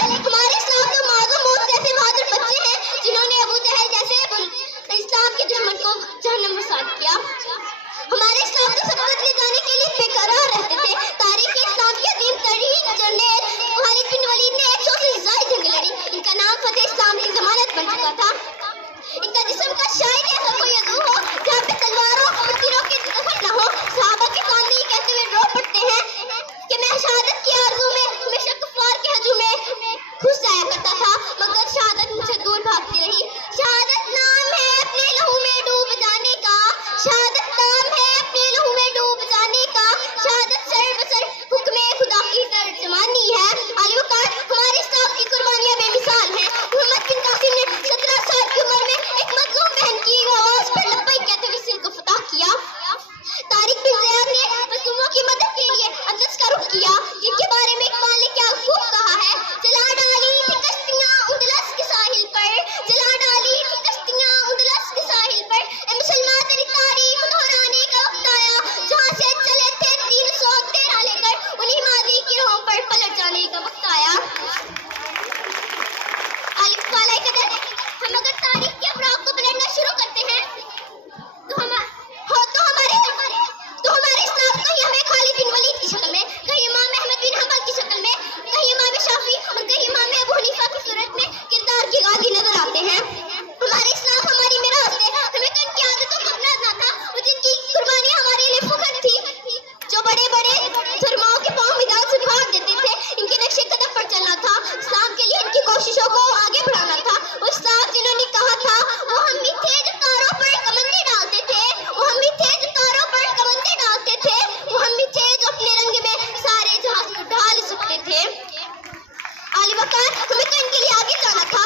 हमारे इस्लाम तो मासूम मौत जैसे बहादुर बच्चे हैं जिन्होंने अबू जहल जैसे इस्लाम के दुश्मन को जहन्नम में साथ किया। हमारे इस्लाम को सबक ले जाने के लिए बेकरार रहते थे। तारीख इस्लाम के अजीम तरीन जनरल खालिद बिन वलीद ने 100 से ज्यादा जंग लड़ी। इनका नाम फतेह इस्लाम की जमानत बन चुका था। इनका जिस्म का शायद ऐसा कोई अज़ू हो जहाँ पे तलवारों और तीरों के दखल न हो। सहाबा के सामने ये कहते हुए रो पड़ते हैं कि मैं शहादत की आरज़ू में हमेशा कुफ्फार के हजूम में घुस जाया करता था, मगर शहादत मुझसे दूर भागती रही। शहादत नाम है अपने लहू में डूब जाने का, शहादत नाम है अपने लहू में डूब जाने का, शहादत सर बसर हुक्मे खुदा की तर्जमानी है। आली वकार हमारे इस्लाम की कुर्बानियां बेमिसाल हैं। मोहम्मद बिन कासिम ने 17 साल की उम्र में एक मज़लूम बहन की आवाज पर लब्बैक कहते हुए सिर को फतह किया। तारिक बिन ज़ियाद ने मज़लूमों की मदद के लिए अंदलस का रुख किया, जिनके बारे में इकबाल ने क्या खूब कहा है। जला डाली थी कश्तियां उंदलस के साहिल पर, जला डाली थी कश्तियां उंदलस के साहिल पर, ए मुसलमान तेरी तारीफ दोहराने का वक्त आया, जहां से चले थे 300 तेरा लेकर, उन्हीं माजी की राहों पर पलट जाने का वक्त आया। हम अगर तारीख के अवराक को पलटना शुरू करते हैं तो हमारे इस्लाम कहीं हमें खालिद बिन वलीद की शक्ल में, कहीं इमाम अहमद बिन हंबल की शक्ल में, कहीं इमाम शाफी और कहीं इमाम अबू हनीफा की सूरत में किरदार की गादी नजर आते हैं। हमारे इस्लाम हमारी मिरास है, हमें तो इनकी आदतों को अपनाना था और जिनकी कुर्बानी हमारे लिए फख्र थी, जो बड़े बड़े सुरमाओं के पांव मैदान से भाग देते थे, इनके नक्शे कदम पर चलना था। इस्लाम के लिए इनकी कोशिशों को आगे बढ़ाना था। उस साथ जिन्होंने कहा था वो हम ही थे जो तारों पर कमंदे डालते थे, वो हम ही थे जो तारों पर कमंदे डालते थे, वो हम ही थे जो अपने रंग में सारे जहाज को ढाल सकते थे। आली वकार हमें तो इनके लिए आगे जाना था।